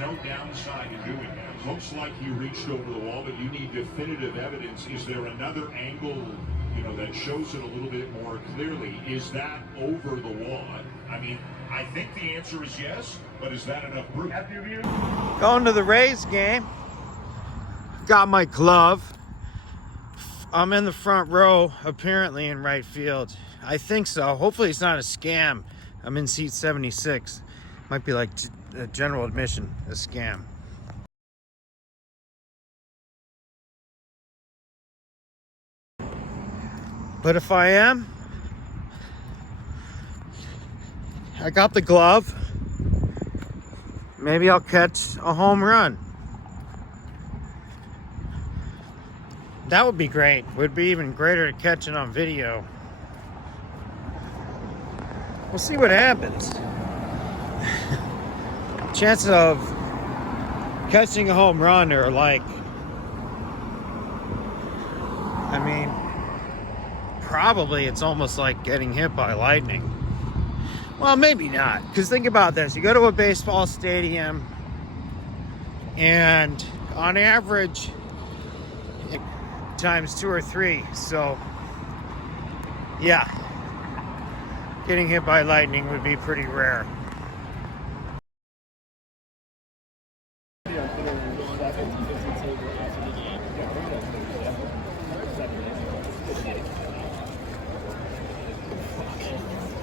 no downside in doing that. Looks like he reached over the wall, but you need definitive evidence. Is there another angle, that shows it a little bit more clearly? Is that over the wall? I mean, I think the answer is yes, but is that enough proof? Going to the Rays game. Got my glove. I'm in the front row, apparently in right field. I think so. Hopefully it's not a scam. I'm in seat 76. Might be like a general admission, a scam. But if I am, I got the glove. Maybe I'll catch a home run. That would be great. Would be even greater to catch it on video. We'll see what happens. Chances of catching a home run are like, probably it's almost like getting hit by lightning. Well, maybe not. Because think about this. You go to a baseball stadium and on average, times 2 or 3. So, yeah. Getting hit by lightning would be pretty rare.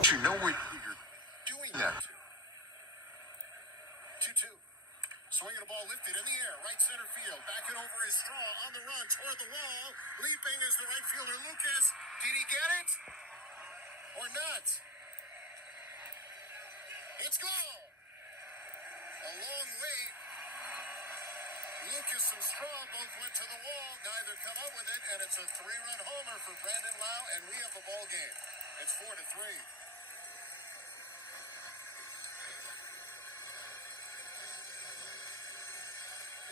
You know what you're doing that to. 2-2. Swinging a ball lifted in the air, right center field. Backing over his straw on the run toward the wall. Leaping is the right fielder, Lucas. Did he get it? Or not? It's gone. A long wait. Lucas and Straw both went to the wall. Neither come up with it, and it's a 3-run homer for Brandon Lowe, and we have a ball game. It's 4-3.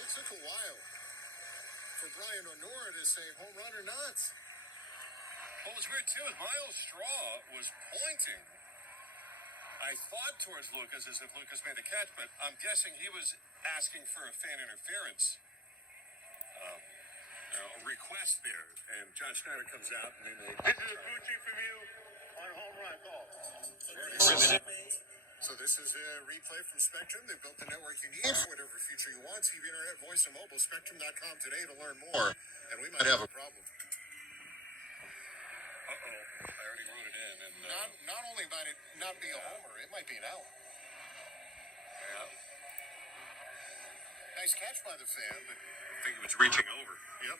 It took a while for Brian O'Nora to say home run or not. What was weird too is Miles Straw was pointing, I thought, towards Lucas as if Lucas made the catch, but I'm guessing he was asking for a fan interference a request there. And John Schneider comes out and then this is a Gucci from you on home run call. So this is a replay from Spectrum. They built the network you need for whatever future you want. TV, internet, voice, and mobile. Spectrum.com today to learn more. And we might have a problem. I already wrote it in. And Not only might it not be a homer, it might be an out. yeah, Nice catch by the fan, but I think he was reaching over. yep.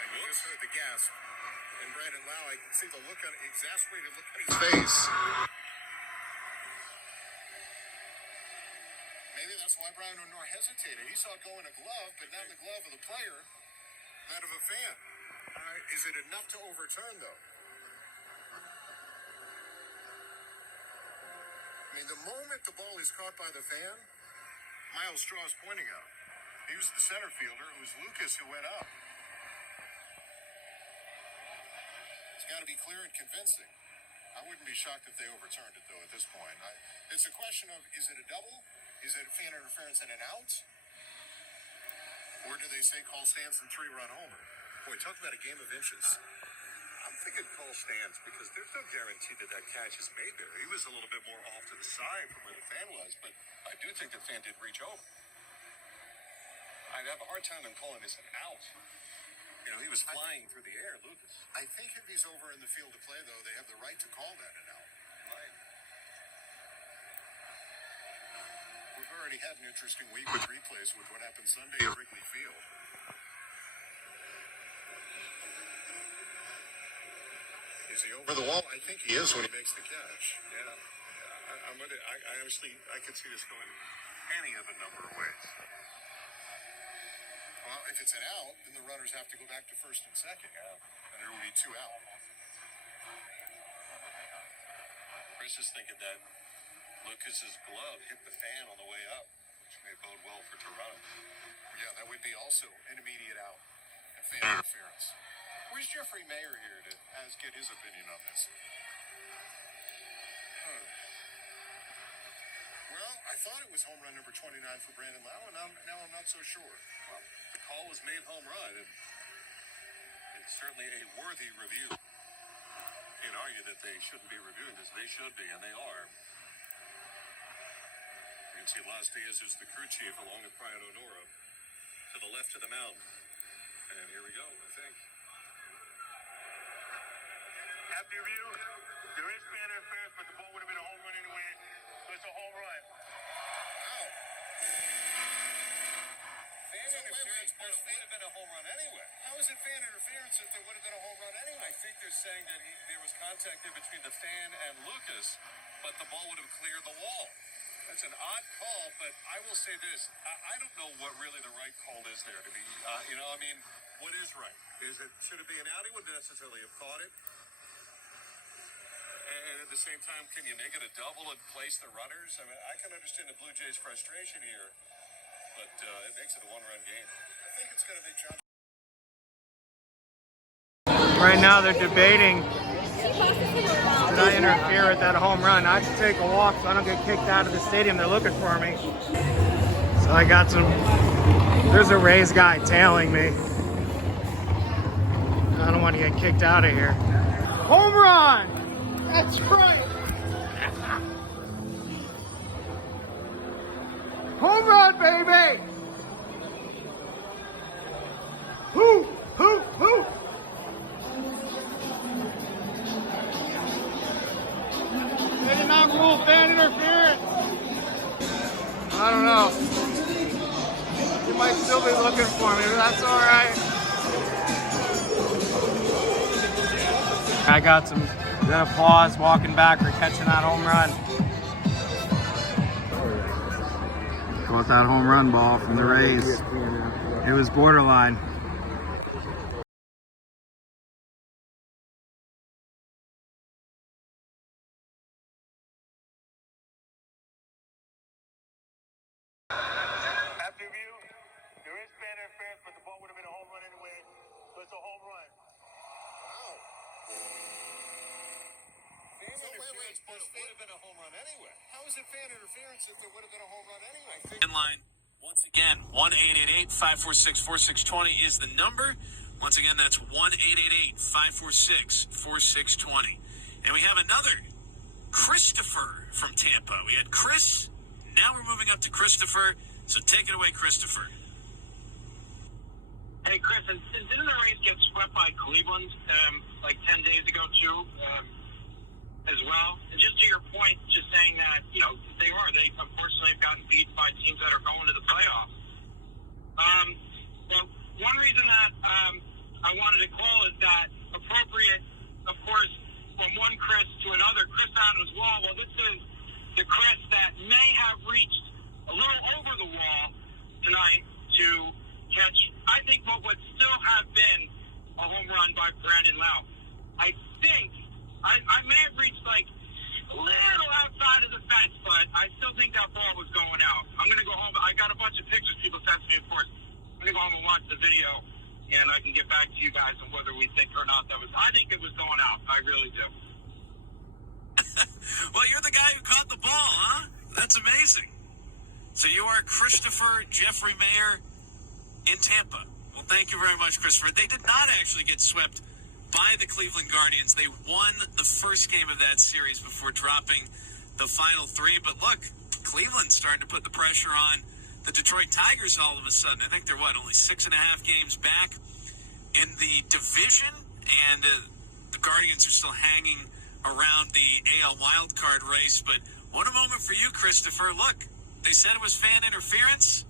And you just heard the gasp. And Brandon Lowe, I can see the look on exasperated look on his face. Maybe that's why Brian O'Nora hesitated. He saw it go in a glove, but not in the glove of the player, that of a fan. Is it enough to overturn, though? I mean, the moment the ball is caught by the fan, Miles Straw is pointing out. He was the center fielder. It was Lucas who went up. It's got to be clear and convincing. I wouldn't be shocked if they overturned it, though, at this point. It's a question of, is it a double? Is it fan interference and an out? Or do they say call stands and 3-run homer? Boy, talk about a game of inches. I'm thinking call stands because there's no guarantee that that catch is made there. He was a little bit more off to the side from where the fan was, but I do think the fan did reach over. I'd have a hard time in calling this an out. He was flying through the air, Lucas. I think if he's over in the field of play, though, they have the right to call that an out. Right. We've already had an interesting week with replays with what happened Sunday at Wrigley Field. Is he over the wall? I think he is when he makes the catch. Yeah. I honestly, I could see this going any of a number of ways. Well, if it's an out, then the runners have to go back to first and second. Yeah. And there will be 2 out. Chris is thinking that Lucas's glove hit the fan on the way up, which may bode well for Toronto. Yeah, that would be also an immediate out and fan interference. Where's Jeffrey Mayer here to get his opinion on this? Well, I thought it was home run number 29 for Brandon Lau, and now I'm not so sure. Well, the call was made home run, and it's certainly a worthy review. You can argue that they shouldn't be reviewing this. They should be, and they are. You can see Las Diaz is the crew chief along with Brian O'Nora to the left of the mound. And here we go, I think. After review, there is fan interference, but the ball would have been a home run anyway. So it's a home run. Wow. Fan interference, but it would have been a home run anyway. How is it fan interference if there would have been a home run anyway? I think they're saying that there was contact in between the fan and Lucas, but the ball would have cleared the wall. That's an odd call, but I will say this. I don't know what really the right call is there to be, what is right? Should it be an out? He wouldn't necessarily have caught it. And at the same time, can you make it a double and place the runners? I mean, I can understand the Blue Jays' frustration here, but it makes it a one-run game. I think it's going to be John. Right now they're debating should I interfere with that home run. I should take a walk so I don't get kicked out of the stadium. They're looking for me. So I got there's a Rays guy tailing me. I don't want to get kicked out of here. Home run! That's right! Home run, baby! Hoo! Hoo! Hoo! They did not rule fan interference. I don't know. You might still be looking for me, but that's all right. I got some good applause walking back for catching that home run. Caught that home run ball from the Rays. It was borderline. After review, there is fan interference, but the ball would have been a home run anyway. So it's a home run. Wow. Fan So interference, wait, but it would have been a home run anyway. How is it fan interference if there would have been a home run anyway? In line. Once again, 1-888-546-4620 is the number. Once again, that's 1-888-546-4620. And we have another Christopher from Tampa. We had Chris. Now we're moving up to Christopher. So take it away, Christopher. Hey, Chris, didn't the Rays get swept by Cleveland like 10 days ago, too, as well? And just to your point, just saying that, they unfortunately have gotten beaten by teams that are going to the playoffs. Well, one reason that I wanted to call is that appropriate, of course, from one Chris to another, Chris Adams Wall. Well, this is the Chris that may have reached a little over the wall tonight to catch, I think, what would still have been a home run by Brandon Lau. I think I may have reached like a little outside of the fence, but I still think that ball was going out. I'm going to go home. I got a bunch of pictures people sent to me, of course. I'm going to go home and watch the video, and I can get back to you guys on whether we think or not that was. I think it was going out. I really do. Well, you're the guy who caught the ball, huh? That's amazing. So you are Christopher Jeffrey Mayer in Tampa. Well, thank you very much, Christopher. They did not actually get swept by the Cleveland Guardians. They won the first game of that series before dropping the final three. But look, Cleveland's starting to put the pressure on the Detroit Tigers all of a sudden. I think they're, only 6.5 games back in the division, and the Guardians are still hanging around the AL wildcard race. But what a moment for you, Christopher. Look, they said it was fan interference,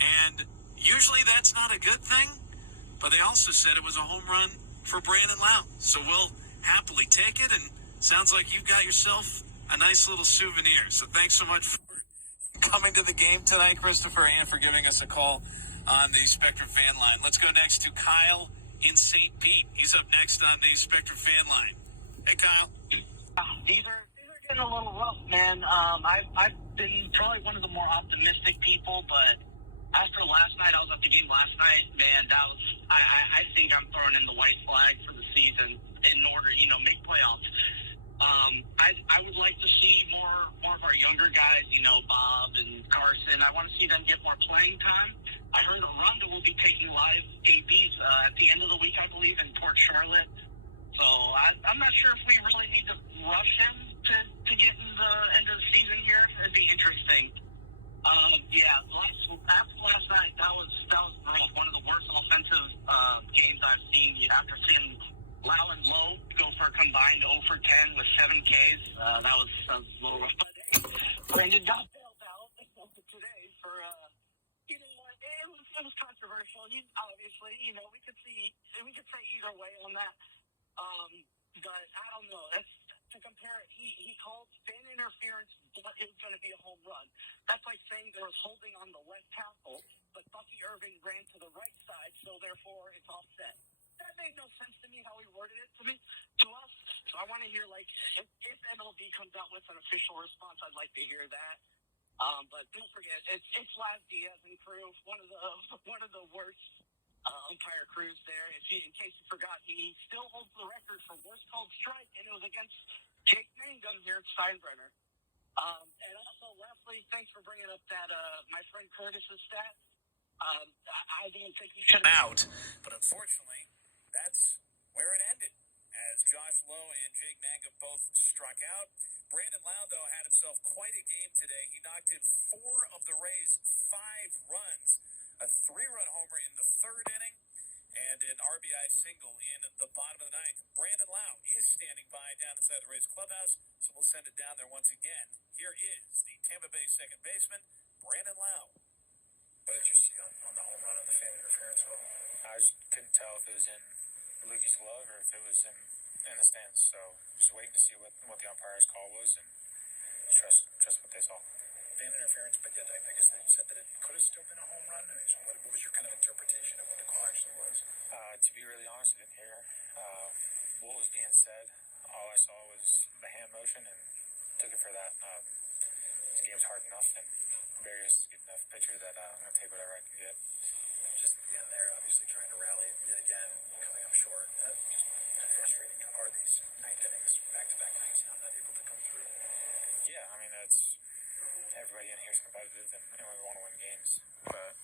and usually that's not a good thing, but they also said it was a home run for Brandon Lau. So we'll happily take it, and sounds like you got yourself a nice little souvenir. So thanks so much for coming to the game tonight, Christopher, and for giving us a call on the Spectrum fan line. Let's go next to Kyle in St. Pete. He's up next on the Spectrum fan line. Hey, Kyle. These are getting a little rough, man. I've been probably one of the more optimistic people, but after last night, I was at the game last night, man, that was, I think I'm throwing in the white flag for the season in order, make playoffs. I would like to see more of our younger guys, Bob and Carson. I want to see them get more playing time. I heard Rhonda will be taking live ABs at the end of the week, I believe, in Port Charlotte. So I'm not sure if we really need to rush him to get in the end of the season here. It'd be interesting. After last night, that was rough. One of the worst offensive games I've seen after seeing Lau and Lowe go for a combined 0 for 10 with 7 Ks. That was a little rough. But hey, Brandon got bailed out today for, it was controversial. Obviously, we could say either way on that. But I don't know. To compare it, he called fan interference, but it was going to be a home run. That's like saying there was holding on the left tackle, but Bucky Irving ran to the right side, so therefore it's offset. That made no sense to me how he worded it to us. So I want to hear, if MLB comes out with an official response, I'd like to hear that. But don't forget, it's Laz Diaz and crew, one of the worst umpire crews there. In case you forgot, he still holds the record for worst called strike, and it was against Jake Mangum here at Steinbrenner. And also, lastly, thanks for bringing up that my friend Curtis's stat. I didn't think he should have Out, but unfortunately, that's where it ended, as Josh Lowe and Jake Mangum both struck out. Brandon Lau, though, had himself quite a game today. He knocked in 4 of the Rays' 5 runs, a 3-run homer in the 3rd inning, and an RBI single in the bottom of the 9th. Brandon Lau is standing by down inside the Rays clubhouse, so we'll send it down there once again. Here is the Tampa Bay second baseman, Brandon Lau. What did you see on the home run on the fan interference level? I just couldn't tell if it was in Lukey's glove or if it was in the stands. So just waiting to see what the umpire's call was and trust what they saw. Fan interference, but yet I guess they said that it could have still been a home run. I mean, so what was your kind of interpretation of what the call actually was? To be really honest, I didn't hear what was being said. All I saw was the hand motion and took it for that. This game's hard enough, and Barrios is a good enough pitcher that I'm going to take whatever I can get. Just at the end there, obviously trying to rally yet again, coming up short. Just frustrating. Are these 9th innings, back-to-back nights now, not able to come through? Yeah, I mean, everybody in here is competitive, and we want to win games. But